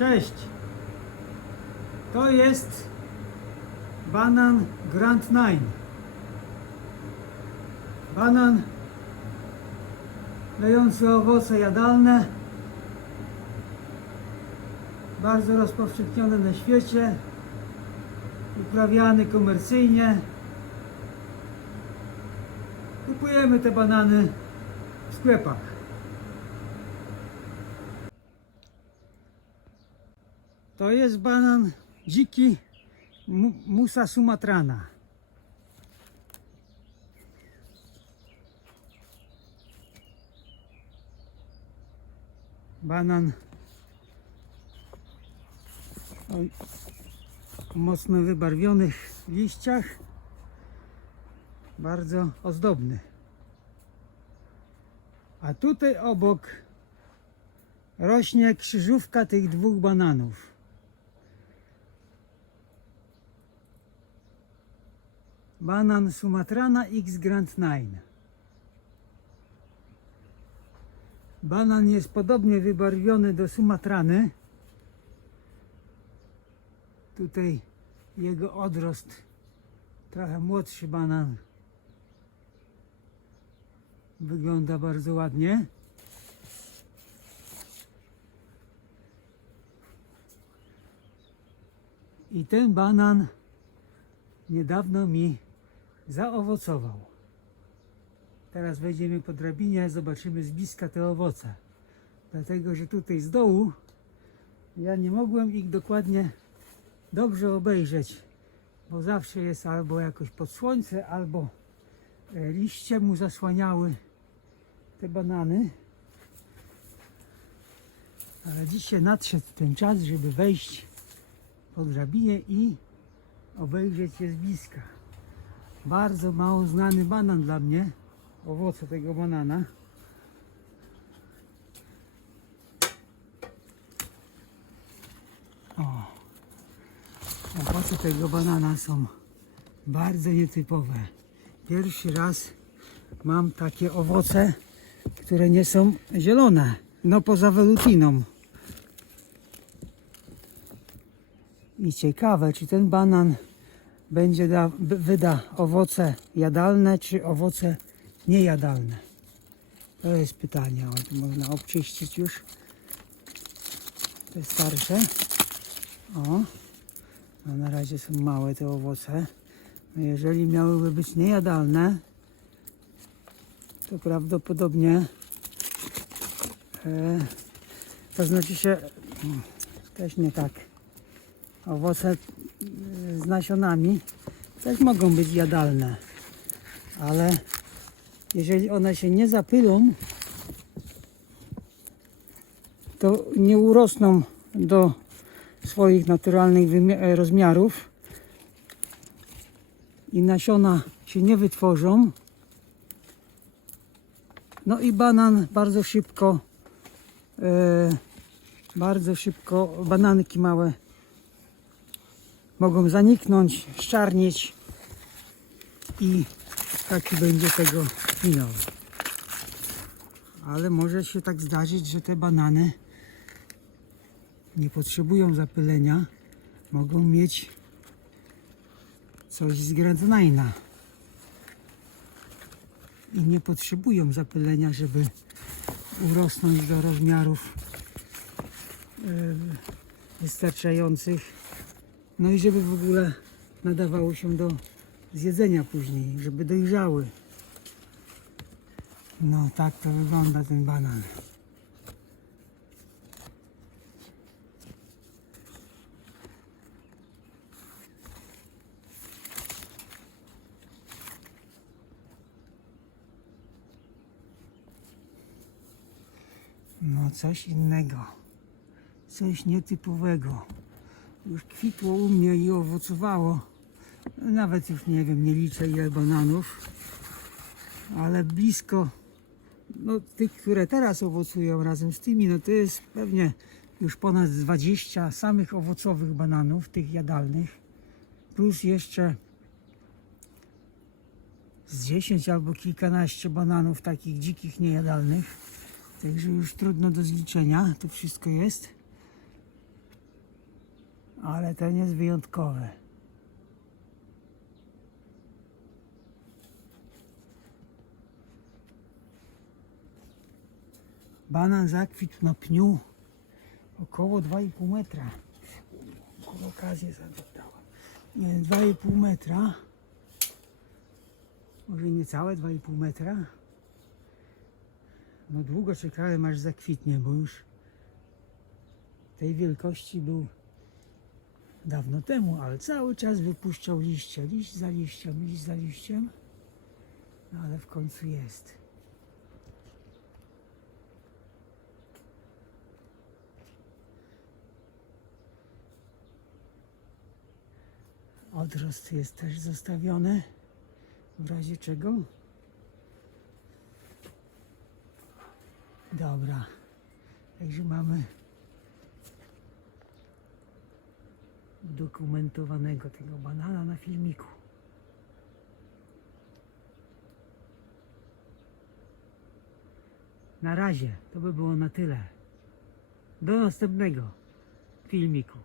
Cześć. To jest banan Grand Nine. Banan dający owoce jadalne. Bardzo rozpowszechniony na świecie. Uprawiany komercyjnie. Kupujemy te banany w sklepach. To jest banan dziki mu- Musa sumatrana. Banan o mocno wybarwionych liściach. Bardzo ozdobny. A tutaj obok rośnie krzyżówka tych dwóch bananów. Banan Sumatrana X Grand Nine. Banan jest podobnie wybarwiony do Sumatrany. Tutaj jego odrost, trochę młodszy banan. Wygląda bardzo ładnie. I ten banan niedawno mi zaowocował. Teraz wejdziemy po drabinie, zobaczymy z bliska te owoce. Dlatego, że tutaj z dołu ja nie mogłem ich dokładnie dobrze obejrzeć, bo zawsze jest albo jakoś pod słońce, albo e, liście mu zasłaniały te banany. Ale dzisiaj nadszedł ten czas, żeby wejść po drabinie i obejrzeć je z bliska. Bardzo mało znany banan dla mnie. Owoce tego banana. O. Owoce tego banana są bardzo nietypowe. Pierwszy raz mam takie owoce, które nie są zielone. No poza welutiną. I ciekawe, czy ten banan będzie da, wyda owoce jadalne, czy owoce niejadalne. To jest pytanie. O, można obczyścić już te starsze. O, na razie są małe te owoce. No jeżeli miałyby być niejadalne, to prawdopodobnie e, to znaczy się mm, też nie tak. Owoce z nasionami też mogą być jadalne, ale jeżeli one się nie zapylą, to nie urosną do swoich naturalnych e, rozmiarów i nasiona się nie wytworzą. No i banan bardzo szybko, e, bardzo szybko, bananki małe mogą zaniknąć, szczarnieć i taki będzie tego finał. Ale może się tak zdarzyć, że te banany nie potrzebują zapylenia, mogą mieć coś z gradnajna i nie potrzebują zapylenia, żeby urosnąć do rozmiarów e, wystarczających no i żeby w ogóle nadawało się do zjedzenia później, żeby dojrzały. No tak to wygląda ten banan. No coś innego. Coś nietypowego już kwitło u mnie i owocowało. Nawet już nie wiem, nie liczę ile bananów, ale blisko no, tych, które teraz owocują razem z tymi, no to jest pewnie już ponad 20 samych owocowych bananów, tych jadalnych, plus jeszcze z 10 albo kilkanaście bananów takich dzikich, niejadalnych. Także już trudno do zliczenia, to wszystko jest. Ale ten jest wyjątkowy. Banan zakwitł na pniu około 2,5 metra. Okazję zadeptałem. Nie, 2,5 metra. Może niecałe 2,5 metra. No długo czekałem aż zakwitnie, bo już tej wielkości był dawno temu, ale cały czas wypuszczał liście, liść za liściem, liść za liściem. No ale w końcu jest. Odrost jest też zostawiony. W razie czego? Dobra. Także mamy udokumentowanego tego banana na filmiku. Na razie to by było na tyle. Do następnego filmiku.